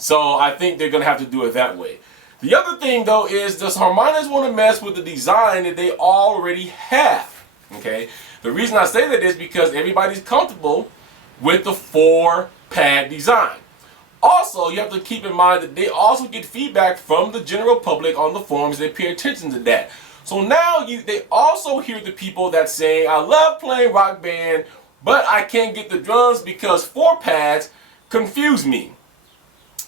So I think they're going to have to do it that way. The other thing, though, is does Harmonix want to mess with the design that they already have? Okay. The reason I say that is because everybody's comfortable with the 4-pad design. Also, you have to keep in mind that they also get feedback from the general public on the forums. They pay attention to that. So now they also hear the people that saying, I love playing Rock Band, but I can't get the drums because 4 pads confuse me.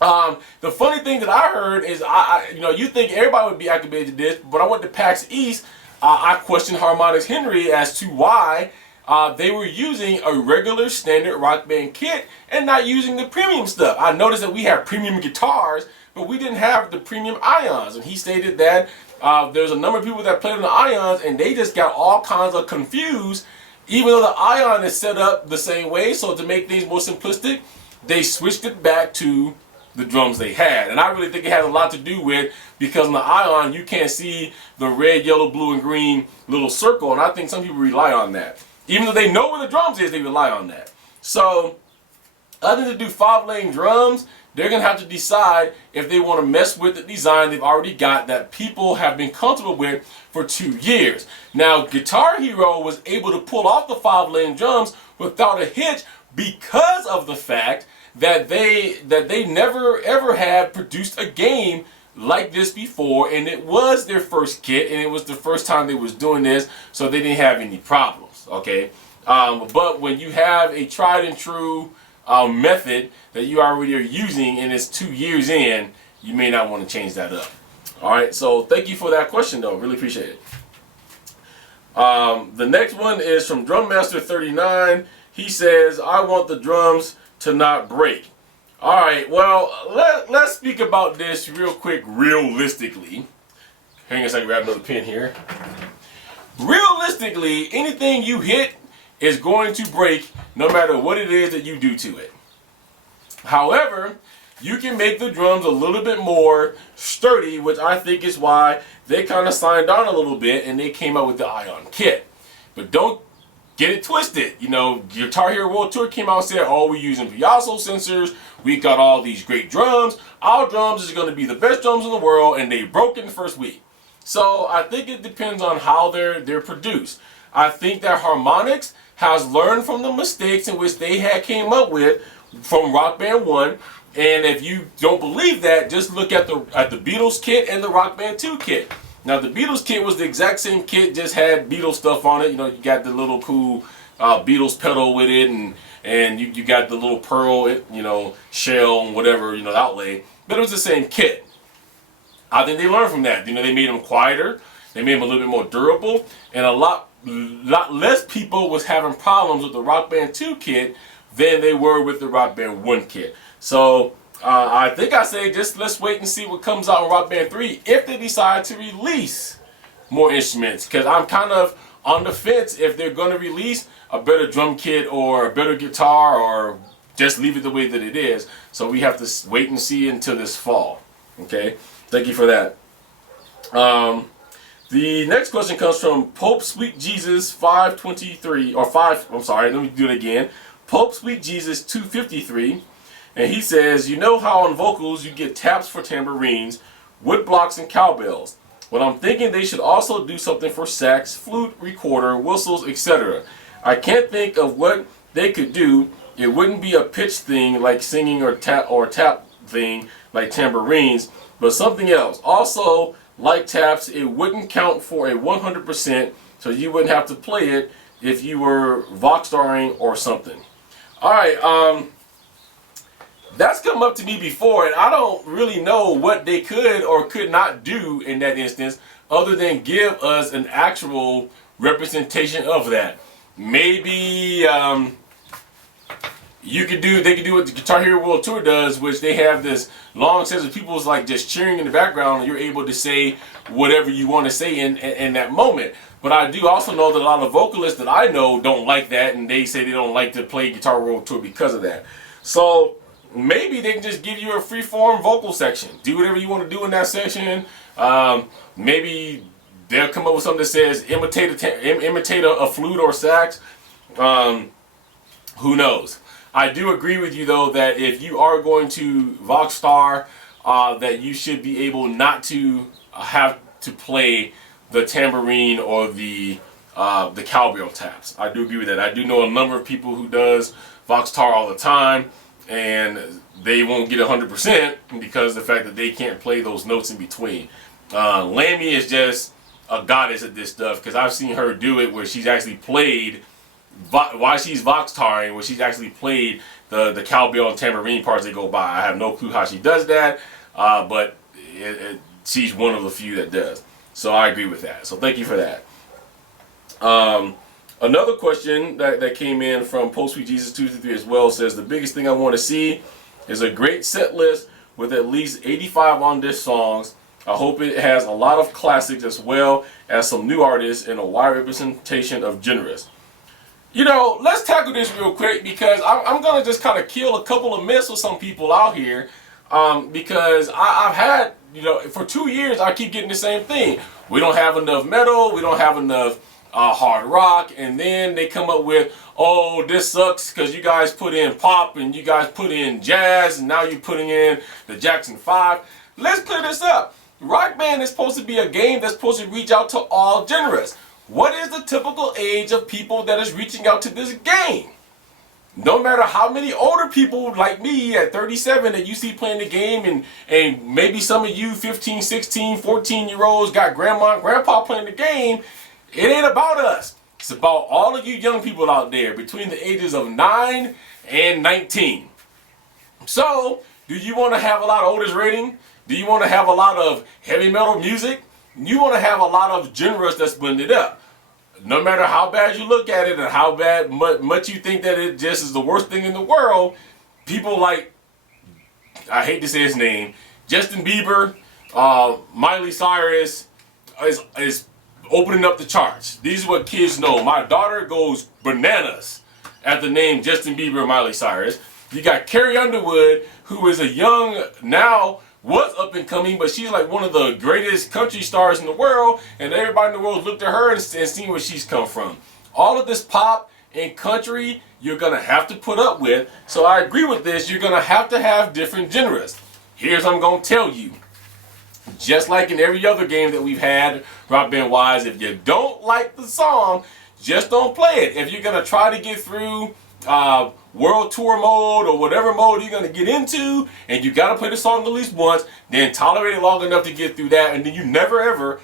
The funny thing that I heard is, you think everybody would be activated to this, but I went to PAX East. I questioned Harmonix Henry as to why they were using a regular standard Rock Band kit and not using the premium stuff. I noticed that we have premium guitars, but we didn't have the premium ions. And he stated that there's a number of people that played on the ions and they just got all kinds of confused, even though the ion is set up the same way. So to make things more simplistic, they switched it back to the drums they had. And I really think it has a lot to do with, because on the ion you can't see the red, yellow, blue, and green little circle, and I think some people rely on that. Even though they know where the drums is, they rely on that. So other than to do 5-lane drums, they're going to have to decide if they want to mess with the design they've already got that people have been comfortable with for 2 years. Now, Guitar Hero was able to pull off the 5-lane drums without a hitch because of the fact that they never ever had produced a game like this before, and it was their first kit, and it was the first time they was doing this, so they didn't have any problems. Okay, but when you have a tried and true method that you already are using and it's 2 years in, you may not want to change that up. All right, so thank you for that question, though. Really appreciate it. The next one is from Drummaster39. He says, I want the drums to not break. All right, well, let's speak about this real quick, realistically. Hang on a second, grab another pen here. Realistically, anything you hit is going to break no matter what it is that you do to it. However, you can make the drums a little bit more sturdy, which I think is why they kind of signed on a little bit and they came out with the Ion kit. But don't get it twisted. You know, Guitar Hero World Tour came out and said, oh, we're using Piazzo sensors. We got all these great drums. Our drums is going to be the best drums in the world, and they broke in the first week. So I think it depends on how they're produced. I think that Harmonix has learned from the mistakes in which they had came up with from Rock Band 1. And if you don't believe that, just look at the Beatles kit and the Rock Band 2 kit. Now, the Beatles kit was the exact same kit, just had Beatles stuff on it. You know, you got the little cool Beatles pedal with it, and you got the little pearl, shell and whatever, outlay. But it was the same kit. I think they learned from that. You know, they made them quieter, they made them a little bit more durable, and a lot less people was having problems with the Rock Band 2 kit than they were with the Rock Band 1 kit. So I think I say just let's wait and see what comes out in Rock Band 3 if they decide to release more instruments. Because I'm kind of on the fence if they're going to release a better drum kit or a better guitar or just leave it the way that it is. So we have to wait and see until this fall. Okay, thank you for that. The next question comes from Pope Sweet Jesus 523 or 5. I'm sorry, let me do it again. Pope Sweet Jesus 253. And he says, you know how on vocals you get taps for tambourines, wood blocks, and cowbells. Well, I'm thinking they should also do something for sax, flute, recorder, whistles, etc. I can't think of what they could do. It wouldn't be a pitch thing like singing or tap thing like tambourines, but something else. Also, like taps, it wouldn't count for a 100%, so you wouldn't have to play it if you were Vox starring or something. All right, that's come up to me before, and I don't really know what they could or could not do in that instance other than give us an actual representation of that. Maybe they could do what the Guitar Hero World Tour does, which they have this long set of people like just cheering in the background, and you're able to say whatever you want to say in that moment. But I do also know that a lot of vocalists that I know don't like that, and they say they don't like to play Guitar World Tour because of that. So maybe they can just give you a free-form vocal section. Do whatever you want to do in that section. Maybe they'll come up with something that says imitate a flute or sax. Who knows? I do agree with you though that if you are going to Voxstar, that you should be able not to have to play the tambourine or the cowbell taps. I do agree with that. I do know a number of people who does Voxstar all the time, and they won't get 100% because of the fact that they can't play those notes in between. Lammy is just a goddess at this stuff because I've seen her do it where she's actually played while she's Voxstarring, where she's actually played the cowbell and tambourine parts that go by. I have no clue how she does that, but she's one of the few that does. So I agree with that. So thank you for that. Another question that came in from Post Sweet Jesus 233 as well says, the biggest thing I want to see is a great set list with at least 85 on disc songs. I hope it has a lot of classics as well as some new artists and a wide representation of genres. You know, let's tackle this real quick because I'm going to just kind of kill a couple of myths with some people out here, because I've had, you know, for 2 years I keep getting the same thing. We don't have enough metal, we don't have enough hard rock, and then they come up with, oh, this sucks because you guys put in pop and you guys put in jazz and now you're putting in the Jackson 5. Let's clear this up. Rock Band is supposed to be a game that's supposed to reach out to all genres. What is the typical age of people that is reaching out to this game? No matter how many older people like me at 37 that you see playing the game, and maybe some of you 15, 16, 14-year-olds got grandma and grandpa playing the game, it ain't about us. It's about all of you young people out there between the ages of 9 and 19. So, do you want to have a lot of Otis rating? Do you want to have a lot of heavy metal music? You want to have a lot of genres that's blended up. No matter how bad you look at it and how bad much you think that it just is the worst thing in the world, people like, I hate to say his name, Justin Bieber, Miley Cyrus is opening up the charts. These are what kids know. My daughter goes bananas at the name Justin Bieber and Miley Cyrus. You got Carrie Underwood, who is a young, now was up and coming, but she's like one of the greatest country stars in the world, and everybody in the world looked at her and seen where she's come from. All of this pop and country you're gonna have to put up with. So I agree with this. You're gonna have different genres. Here's what I'm gonna tell you. Just like in every other game that we've had, Rock Band wise, if you don't like the song, just don't play it. If you're gonna try to get through World Tour mode or whatever mode you're going to get into, and you got to play the song at least once, then tolerate it long enough to get through that, and then you never ever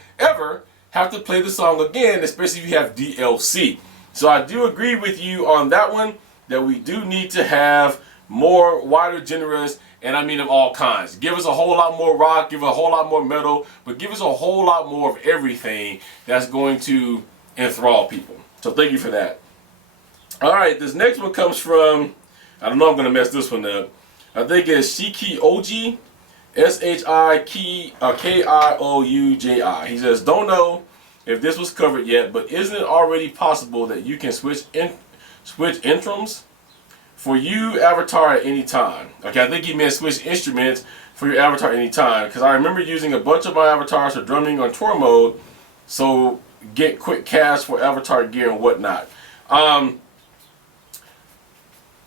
have to play the song again, especially if you have DLC. So I do agree with you on that one, that we do need to have more wider genres, and I mean of all kinds. Give us a whole lot more rock, give us a whole lot more metal, but give us a whole lot more of everything that's going to enthrall people. So thank you for that. Alright, this next one comes from, I don't know, I'm going to mess this one up. I think it's Shiki Oji, Shikioujii. He says, don't know if this was covered yet, but isn't it already possible that you can switch introns for you avatar at any time? Okay, I think he meant switch instruments for your avatar at any time, because I remember using a bunch of my avatars for drumming on tour mode, so get quick cash for avatar gear and whatnot.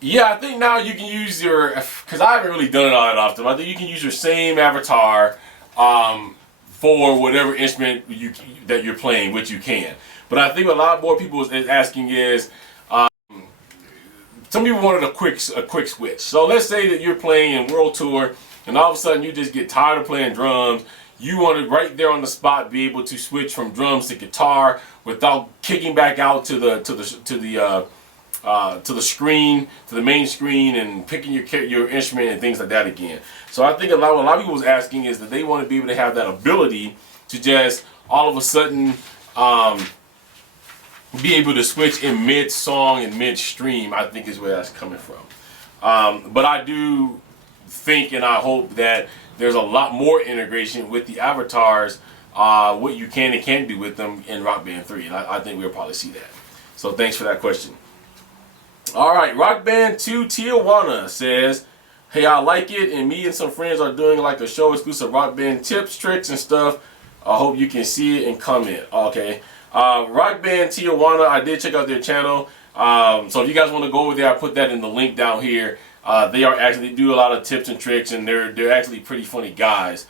Yeah, I think now you can use your, because I haven't really done it all that often, I think you can use your same avatar for whatever instrument that you're playing, which you can. But I think a lot more people is asking is, some people wanted a quick switch. So let's say that you're playing in World Tour, and all of a sudden you just get tired of playing drums. You want to right there on the spot be able to switch from drums to guitar without kicking back out to the screen, to the main screen, and picking your instrument and things like that again. So I think what a lot of people was asking is that they want to be able to have that ability to just all of a sudden be able to switch in mid-song and mid-stream. I think is where that's coming from. But I do think and I hope that there's a lot more integration with the avatars, what you can and can't do with them in Rock Band 3. And I think we'll probably see that. So thanks for that question. Alright, Rock Band 2 Tijuana says, hey, I like it, and me and some friends are doing like a show exclusive Rock Band tips, tricks, and stuff. I hope you can see it and comment. Okay. Rock Band Tijuana, I did check out their channel. So if you guys want to go over there, I put that in the link down here. They do a lot of tips and tricks, and they're actually pretty funny guys.